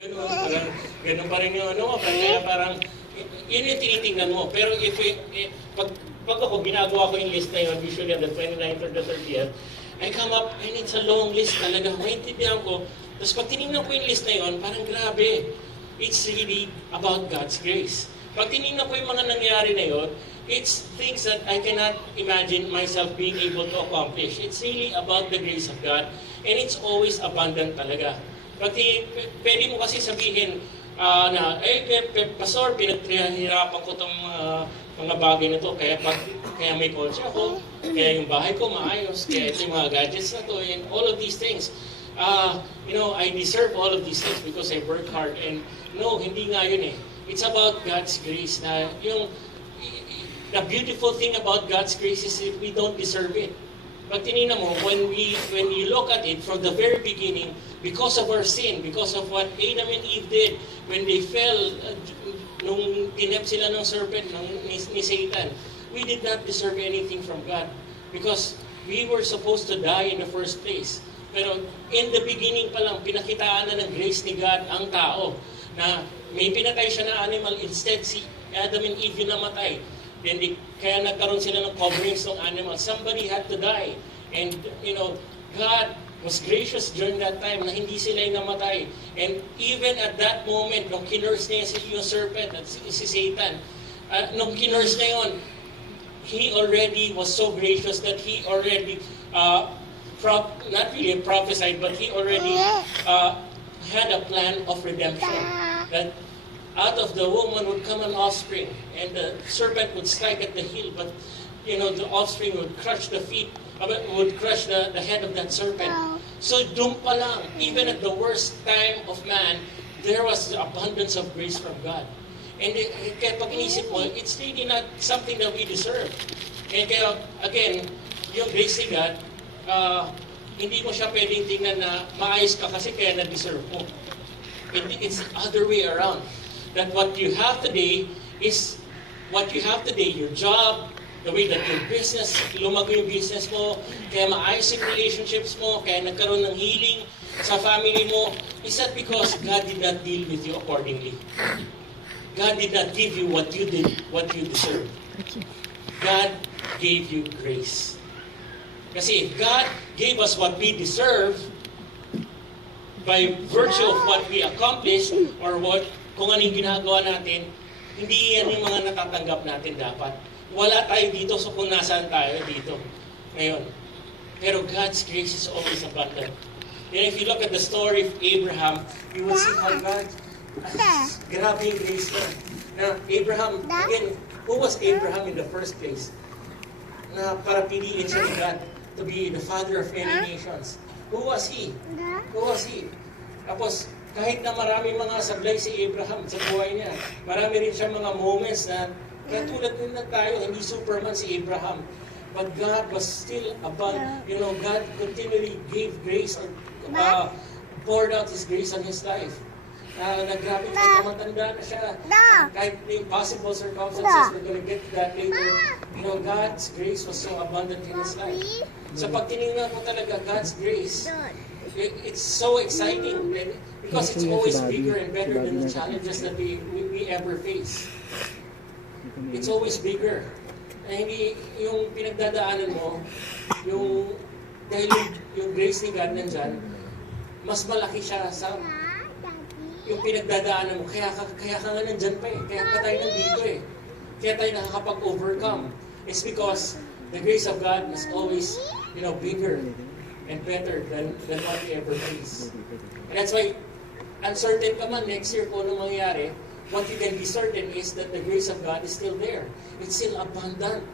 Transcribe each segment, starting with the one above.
Ganun pa rin yung ano, kaya parang, yun yung tinitingnan mo. Pero pag ako, ginagawa ko yung list na yun, usually on the 29th or the 30th, I come up, and it's a long list talaga. Maintindihan ko. Tapos pag tinignan ko yung list na yun, parang grabe. It's really about God's grace. Pag tinignan ko yung mga nangyari na yun, it's things that I cannot imagine myself being able to accomplish. It's really about the grace of God. And it's always abundant talaga. Pati, pwede mo kasi sabihin Pastor, pinaghirapan ko itong mga bagay na to. Kaya may kotse ako, kaya yung bahay ko maayos, kaya ito yung mga gadgets na to, and all of these things. I deserve all of these things because I work hard. And no, hindi nga yun eh. It's about God's grace. The beautiful thing about God's grace is that we don't deserve it. Pag tinignan mo, when you look at it from the very beginning, because of our sin, because of what Adam and Eve did, when they fell, nung tinep sila ng serpent, ni Satan, we did not deserve anything from God. Because we were supposed to die in the first place. Pero in the beginning pa lang, pinakitaan na ng grace ni God ang tao. Na may pinatay siya na animal, instead si Adam and Eve yung namatay. Then kaya nagkaroon sila ng coverings ng animal. Somebody had to die. And, God was gracious during that time na hindi sila yung namatay. And even at that moment, nung kinurse niya yung serpent at si Satan, nung kinurse niya yun, he already was so gracious that he already, not really prophesied, but he already had a plan of redemption. That out of the woman would come an offspring, and the serpent would strike at the heel, but the offspring would crush the head of that serpent. So doon pa lang, even at the worst time of man, there was the abundance of grace from God. And kaya pag inisip mo, it's really not something that we deserve. And kaya, again, yung grace ni God, hindi mo siya pwedeng tingnan na maayos ka kasi kaya na-deserve mo. It's the other way around. That what you have today is what you have today, your job, the way that your business, lumago yung business mo, kaya maayos yung relationships mo, kaya nagkaroon ng healing sa family mo, is that because God did not deal with you accordingly. God did not give you what you deserve. God gave you grace. Kasi if God gave us what we deserve by virtue of what we accomplished or kung ano yung ginagawa natin, hindi yan yung mga natatanggap natin dapat. Wala tayo dito, so kung nasaan tayo dito ngayon. Pero God's grace is always abundant. And if you look at the story of Abraham, you will see how God, grabe yung grace niya. Now, Abraham, again, who was Abraham in the first place? Na para piliin siya ni God to be the father of many nations. Who was he? Who was he? Tapos, kahit na maraming mga sablay si Abraham sa buhay niya, marami rin siya mga moments na katulad din na tayo, hindi Superman si Abraham. But God was still abundant. God continually gave grace or poured out His grace on his life. Naggrabe kahit matanda na siya. Kahit the impossible circumstances, we're gonna get to that later. God's grace was so abundant in his life. So pag tinignan mo talaga God's grace, it's so exciting because it's always bigger and better than the challenges that we ever face. It's always bigger. Hindi yung pinagdadaanan mo, dahil yung grace ni God nandyan, mas malaki siya sa yung pinagdadaanan mo. Kaya ka nga nandyan pa eh. Kaya ka tayo nandito eh. Kaya tayo nakakapag-overcome. It's because the grace of God is always, bigger and better than what we ever face. And that's why, uncertain ka man next year kung anong mangyayari, what you can be certain is that the grace of God is still there. It's still abundant.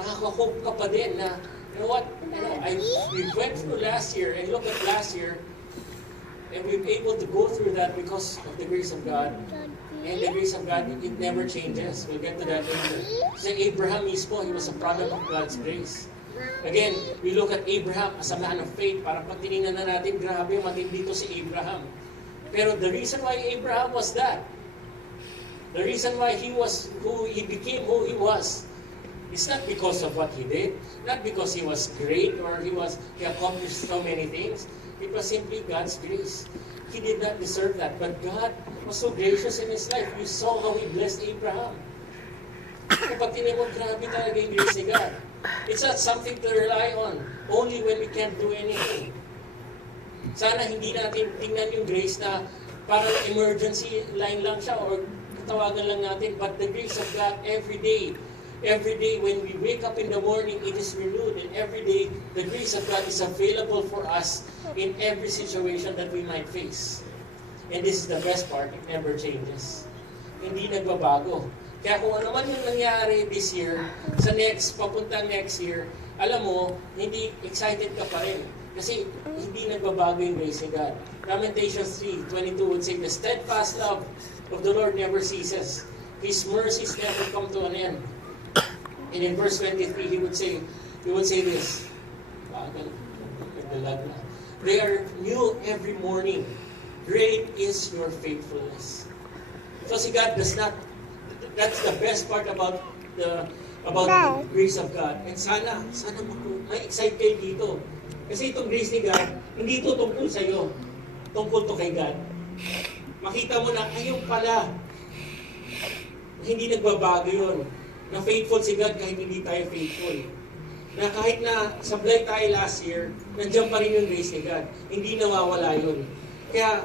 Makaka-hope ka pa din na, we went through last year, and look at last year, and we've been able to go through that because of the grace of God. And the grace of God, it never changes. We'll get to that later. So Abraham mismo, he was a product of God's grace. Again, we look at Abraham as a man of faith. Parang pag tinignan na natin, grabe, matindi to si Abraham. Pero the reason why Abraham was that, the reason why he became who he was, is not because of what he did, not because he was great or he accomplished so many things. It was simply God's grace. He did not deserve that. But God was so gracious in His life. You saw how He blessed Abraham. Kapag tingnan mo, grabe talaga yung grace ni God. It's not something to rely on. Only when we can't do anything. Sana hindi natin tingnan yung grace na parang emergency line lang siya or tawagan lang natin. But the grace of God every day when we wake up in the morning, it is renewed. And every day, the grace of God is available for us in every situation that we might face. And this is the best part, it never changes. Hindi nagbabago. Kaya kung ano man yung nangyari this year, papuntang next year, alam mo, hindi excited ka pa rin. Kasi hindi nagbabago yung grace ni God. Lamentations 3:22 would say, the steadfast love of the Lord never ceases. His mercies never come to an end. And in verse 23, he would say this, they are new every morning. Great is your faithfulness. So si God does not, that's the best part about the grace of God. And sana ma-excite kayo dito. Kasi itong grace ni God, hindi ito tungkol sa iyo. Tungkol to kay God. Makita mo na, ayun pala, hindi nagbabago yun. Na faithful si God kahit hindi tayo faithful. Na kahit na sablay tayo last year, nandiyan pa rin yung grace ni God. Hindi nawawala yun. Kaya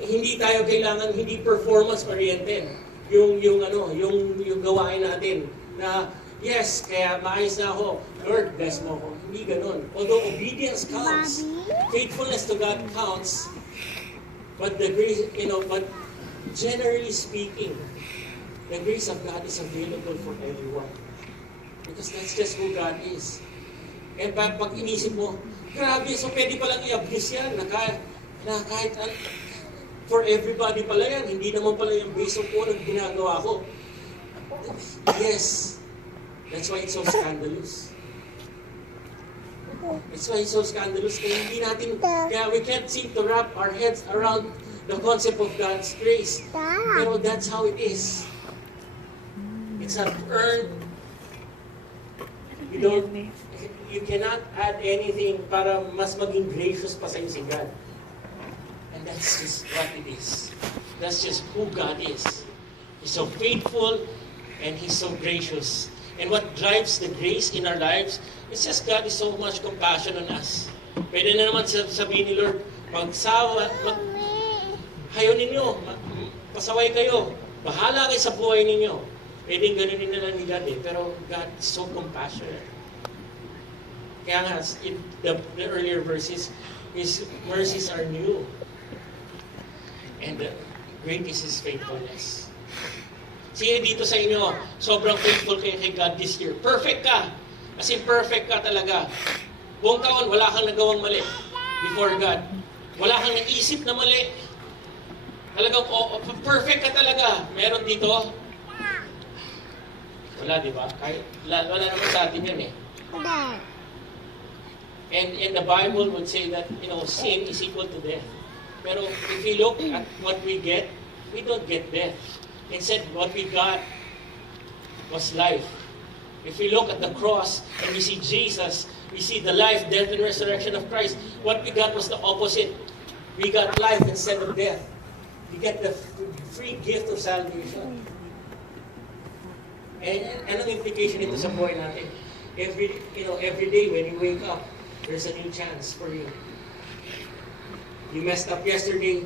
hindi tayo kailangan, hindi performance-oriented yung gawain natin. Na yes, kaya maayos na ako. Lord, bless mo ako. Hindi ganun. Although obedience counts, faithfulness to God counts, but the grace, but generally speaking, the grace of God is available for everyone. Because that's just who God is. And pag inisip mo, grabe, so pwede palang i-abuse yan, na kahit for everybody pala yan, hindi naman pala yung base of all ang ginagawa ko. Yes, that's why it's so scandalous. That's why it's so scandalous. Kaya we can't seem to wrap our heads around the concept of God's grace. Pero that's how it is. It's not earned. You cannot add anything para mas maging gracious pa sa iyo si God. And that's just what it is. That's just who God is. He's so faithful and He's so gracious. And what drives the grace in our lives, it's just God is so much compassion on us. Pwede na naman sabihin ni Lord, hayo ninyo, pasaway kayo, bahala kayo sa buhay ninyo. Pwedeng ganunin na lang ni God pero God is so compassionate. Kaya nga, in the earlier verses, His mercies are new. And great is His faithfulness. Sino dito sa inyo, sobrang faithful kayo kay God this year? Perfect ka! As in, perfect ka talaga. Buong taon, wala kang nagawang mali before God. Wala kang naisip na mali. Talagang, perfect ka talaga. Meron dito, wala, di ba? Wala naman sa atin yun eh. And the Bible would say that, sin is equal to death. Pero if we look at what we get, we don't get death. Instead, what we got was life. If we look at the cross and we see Jesus, we see the life, death, and resurrection of Christ, what we got was the opposite. We got life instead of death. We get the free gift of salvation. And anong implication nito sa buhay natin? Every day when you wake up, there's a new chance for you. You messed up yesterday,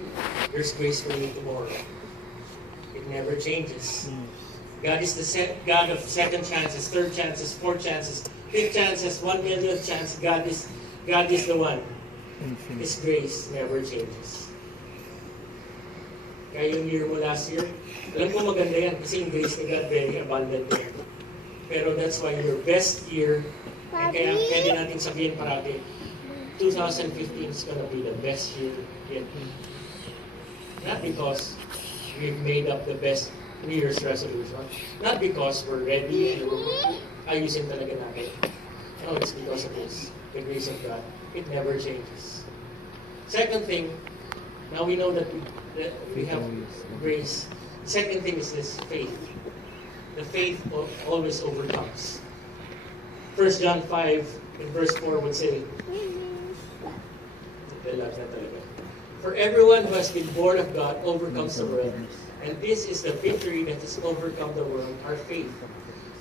there's grace for you tomorrow. It never changes. God is the God of second chances, third chances, fourth chances, fifth chances, 1 millionth chance. God is the one. His grace never changes. Kaya yung year mo last year, alam ko maganda yan kasi yung grace ni God very abundant yan. Pero that's why your best year, and kaya pwede natin sabihin parati, 2015 is gonna be the best year yet. Not because we've made up the best New Year's resolution. Not because we're ready and we're ayusin talaga natin. No, it's because of this. The grace of God. It never changes. Second thing, now we know that we have grace. Second thing is this, faith. The faith always overcomes. 1 John 5 in verse 4 would say, Dalag na talaga. For everyone who has been born of God overcomes the world. And this is the victory that has overcome the world, our faith.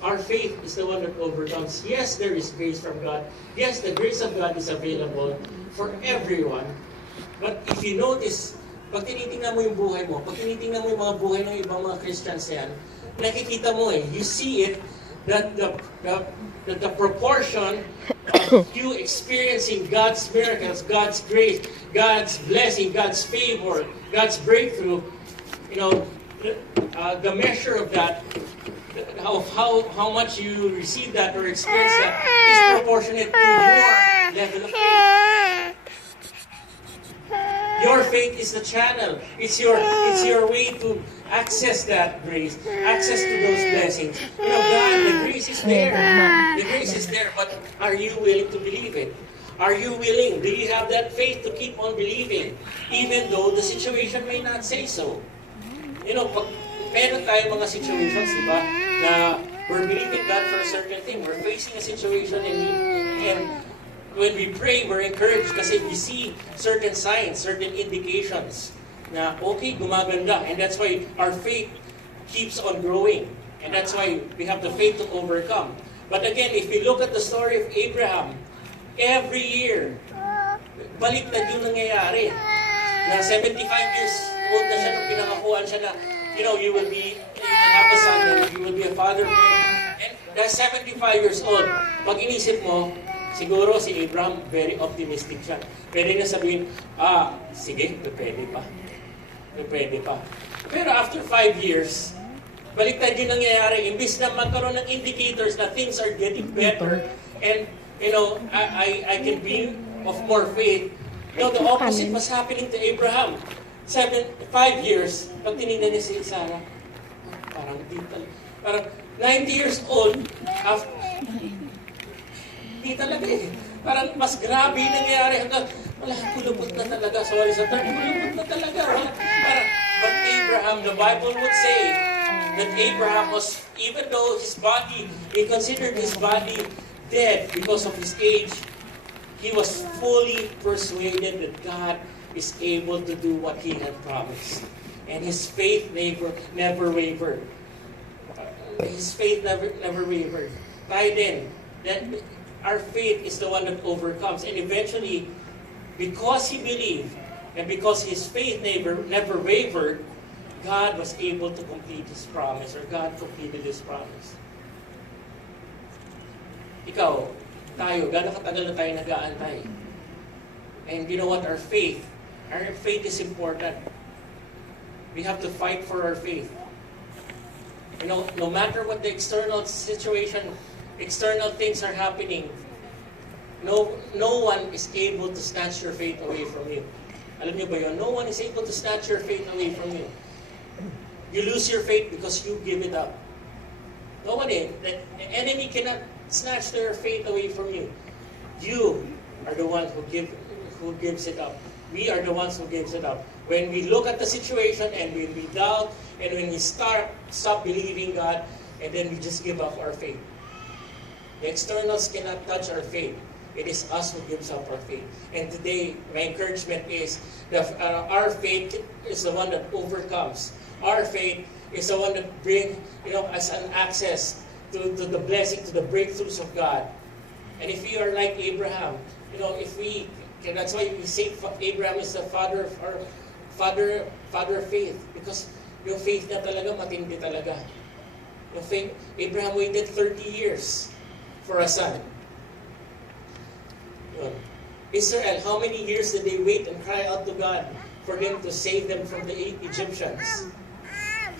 Our faith is the one that overcomes. Yes, there is grace from God. Yes, the grace of God is available for everyone. But if you notice, pag tinitingnan mo yung buhay mo, pag tinitingnan mo yung mga buhay ng ibang mga Christians yan, nakikita mo you see it, that the proportion of you experiencing God's miracles, God's grace, God's blessing, God's favor, God's breakthrough, the measure of that, how much you receive that or experience that is proportionate to your level of faith. Your faith is the channel. It's your way to access that grace, access to those blessings. God, the grace is there. The grace is there, but are you willing to believe it? Are you willing? Do you have that faith to keep on believing, even though the situation may not say so? Pag meron tayong mga situations, di ba, na we're believing God for a certain thing. We're facing a situation and when we pray, we're encouraged kasi we see certain signs, certain indications na okay, gumaganda. And that's why our faith keeps on growing. And that's why we have the faith to overcome. But again, if we look at the story of Abraham, every year, baliktad yung nangyayari. Na 75 years old na siya nung pinangakuan siya na, you will have a son, and you will be a father. And that's 75 years old. Pag inisip mo, siguro si Abraham, very optimistic siya. Pwede na sabihin, sige, pwede pa. Pwede pa. Pero after 5 years, baliktad yung nangyayari. Imbis na magkaroon ng indicators na things are getting better, and, I can be of more faith. The opposite was happening to Abraham. 5 years, pag tinignan niya si Sarah, parang 90 years old, di talaga Parang mas grabe yung nangyayari hanggang, kulubot na talaga. Sorry sa term, kulubot na talaga. But Abraham, the Bible would say that Abraham was, even though his body, he considered his body dead because of his age, he was fully persuaded that God is able to do what He had promised. And his faith never wavered. His faith never wavered. Tayo din, that our faith is the one that overcomes. And eventually, because he believed, and because his faith never wavered, God was able to complete His promise, or God completed His promise. Ikaw, tayo, gano'ng katagal na tayo nag-aantay? And you know what? Our faith is important. We have to fight for our faith. No matter what the external situation, external things are happening, no one is able to snatch your faith away from you. Alam niyo ba yun? No one is able to snatch your faith away from you. You lose your faith because you give it up. No one is. The enemy cannot snatch their faith away from you. You are the one who gives it up. We are the ones who gives it up. When we look at the situation and when we doubt and when we stop believing God, and then we just give up our faith. The externals cannot touch our faith. It is us who gives up our faith. And today, my encouragement is that our faith is the one that overcomes. Our faith is the one that brings, as an access to the blessing, to the breakthroughs of God. And if we are like Abraham, that's why we say Abraham is the father of faith, because yung faith na talaga matindi talaga. Yung faith, Abraham waited 30 years for a son. Israel, how many years did they wait and cry out to God for Him to save them from the Egyptians?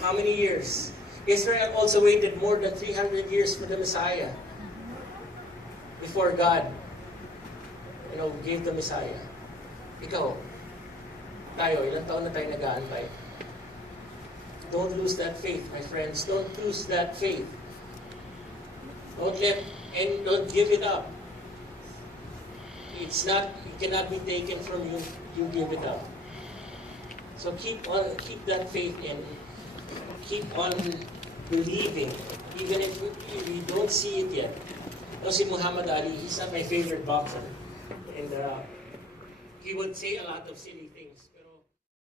How many years? Israel also waited more than 300 years for the Messiah before God gave the Messiah. Ikaw, tayo, ilang taon na tayo nag-aantay? Don't lose that faith, my friends. Don't lose that faith. Don't give it up. It cannot be taken from you. You give it up. So keep that faith and keep on believing, even if you don't see it yet. Si Muhammad Ali, he's not my favorite boxer. And he would say a lot of silly